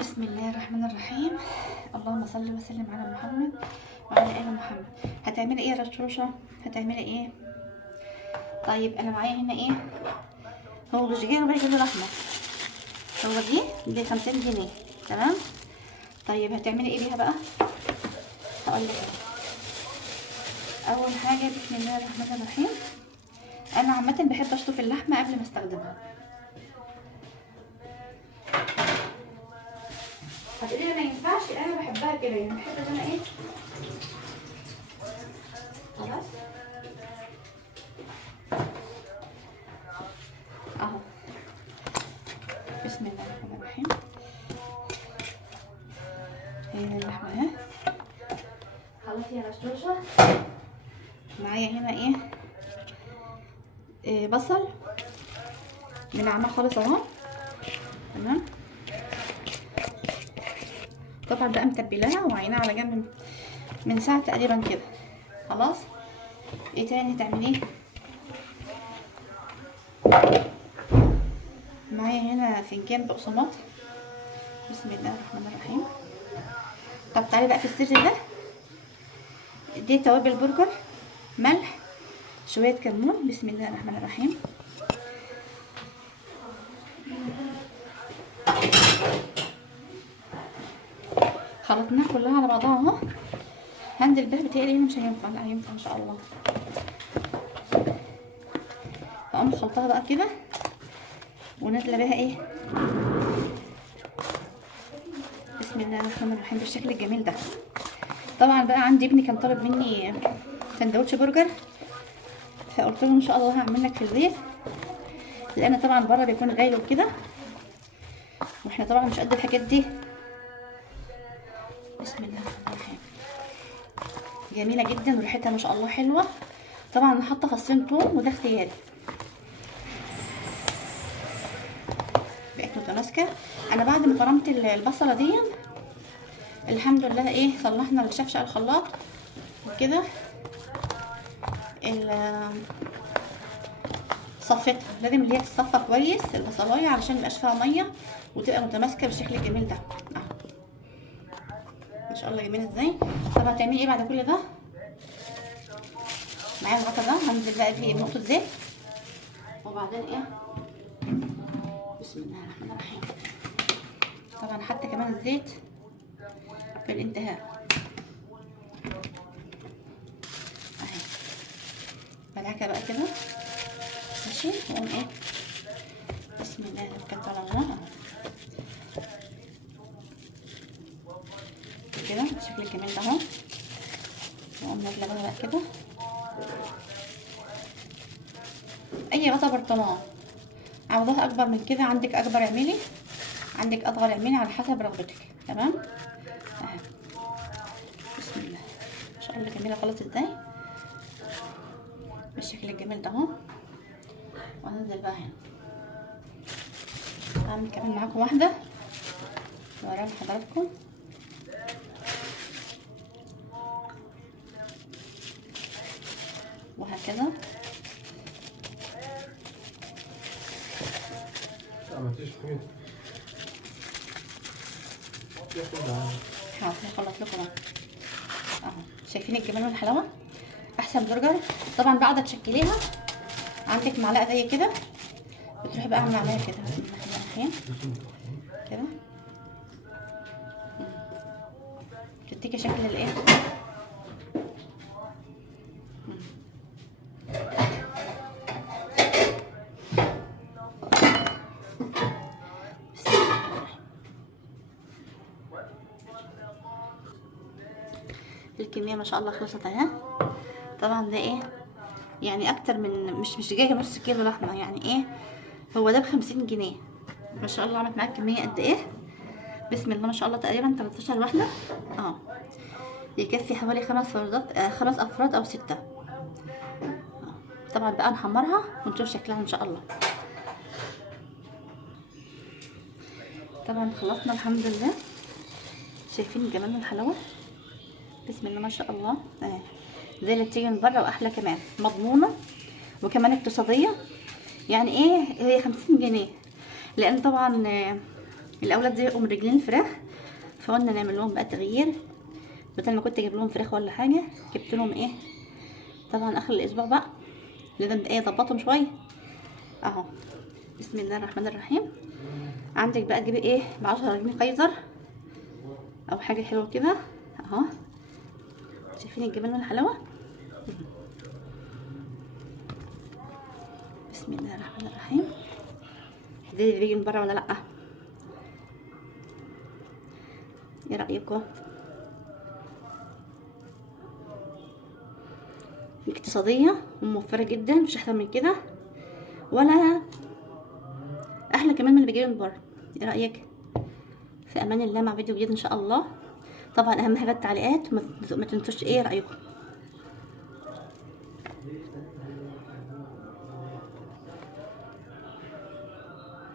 بسم الله الرحمن الرحيم. اللهم صل وسلم على محمد وعلى ال محمد. هتعملي ايه يا رشوشه؟ هتعملي ايه؟ طيب انا معايا هنا ايه؟ هو مش جاي ربع كيلو لحمه، هو دي ب 50 جنيه. تمام. طيب هتعملي ايه بيها بقى؟ هقول لك. اول حاجه بسم الله الرحمن الرحيم، انا عامه بحب اشطف اللحمه قبل ما استخدمها. هتقولي لي ما ينفعش، انا بحبها كده، يعني بحب ان انا ايه، خلاص اهو. بسم الله الرحمن الرحيم. هي اللحمه اهي. خلاص يا رشوشه، معايا هنا إيه بصل منعمه خالص اهو. تمام. طبعا بقى متبلاها وعينها على جنب من ساعه تقريبا كده. خلاص. ايه تاني تعمليه؟ معايا هنا فنجان بقسماط. بسم الله الرحمن الرحيم. طب تعالي بقى في السر ده، دي توابل برجر، ملح، شويه كمون. بسم الله الرحمن الرحيم. خلطناها كلها على بعضها اهو. هنزل ده بتقلي مش هينفع، لا هينفع ان شاء الله. هقوم خلطها بقى كده ونازله بيها ايه، بسم الله الرحمن الرحيم، بالشكل الجميل ده. طبعا بقى عندي ابني كان طالب مني سندوتش برجر، فقلت له ان شاء الله هعمل لك في البيت، لان طبعا بره بيكون غالي وكده، واحنا طبعا مش قد الحاجات دي. بسم الله الرحمن الرحيم. جميله جدا وريحتها ما شاء الله حلوه. طبعا انا حاطه فصين توم وده اختياري. بقت متماسكه. انا بعد ما فرمت البصله دي الحمد لله ايه، صلحنا الشفشق الخلاط وكده، صفتها لازم اللي هي تتصفى كويس البصلايه علشان ميبقاش فيها ميه وتبقى متماسكه بالشكل الجميل ده اهو. ما شاء الله جميل ازاي. طب هتعملي ايه بعد كل ده؟ معايا الغطا ده هنزل بقى فيه بنقطه زيت، وبعدين ايه، بسم الله الرحمن الرحيم. طبعا حتى كمان الزيت في الانتهاء اهي. ملعكه بقى كده ماشي، واقوم ايه، بسم الله نتكتر على الله كده بالشكل الجميل ده اهو. واقوم نازله بقى كده. اي غطا برطمان، عاوزاها اكبر من كده عندك اكبر اعملي، عندك اصغر اعملي على حسب رغبتك. تمام اهي. بسم الله ما شاء الله جميله خالص ازاي بالشكل الجميل ده اهو. وانزل بقى هنا، هعمل كمان معاكم واحده وراها لحضراتكم. وهكذا. حاضر هخلص لكم اهو. شايفين الجمال والحلاوه؟ احسن برجر. طبعا بعد تشكليها عندك معلقه زي كده، بتروحي بقى عامله كده بسم الله الرحمن الرحيم كده، تديكي شكل الايه، الكميه ما شاء الله خلصت اهي. طبعا ده ايه يعني اكتر من مش جايه نص كيلو لحمه، يعني ايه، هو ده ب50 جنيه. ما شاء الله عملت معاك كميه قد ايه، بسم الله ما شاء الله، تقريبا 13 واحده اه، يكفي حوالي 5 افراد او 6. طبعا بقى نحمرها ونشوف شكلها ان شاء الله. طبعا خلصنا الحمد لله. شايفين الجمال والحلاوه؟ بسم الله ما شاء الله زي اللي بتيجي من بره واحلى كمان، مضمونه وكمان اقتصاديه. يعني ايه هي 50 جنيه، لان طبعا الاولاد زهقوا من رجلين الفراخ، فقلنا نعمل لهم بقى تغيير. بدل ما كنت اجيب لهم فراخ ولا حاجه، جبت لهم ايه طبعا اخر الاسبوع بقى لازم ايه اظبطهم شويه اهو. بسم الله الرحمن الرحيم. عندك بقى تجيبي ايه ب10 جنيه قيصر او حاجه حلوه كده اهو. شايفين الجبن والحلاوه. بسم الله الرحمن الرحيم. دي بيجي من بره ولا لا؟ ايه رايكم؟ اقتصاديه وموفره جدا، مش احسن من كده ولا احلى كمان من اللي بيجي من بره. ايه رايك؟ في امان الله، مع فيديو جديد ان شاء الله. طبعا اهم حاجه التعليقات، ما تنسوش ايه رايكم.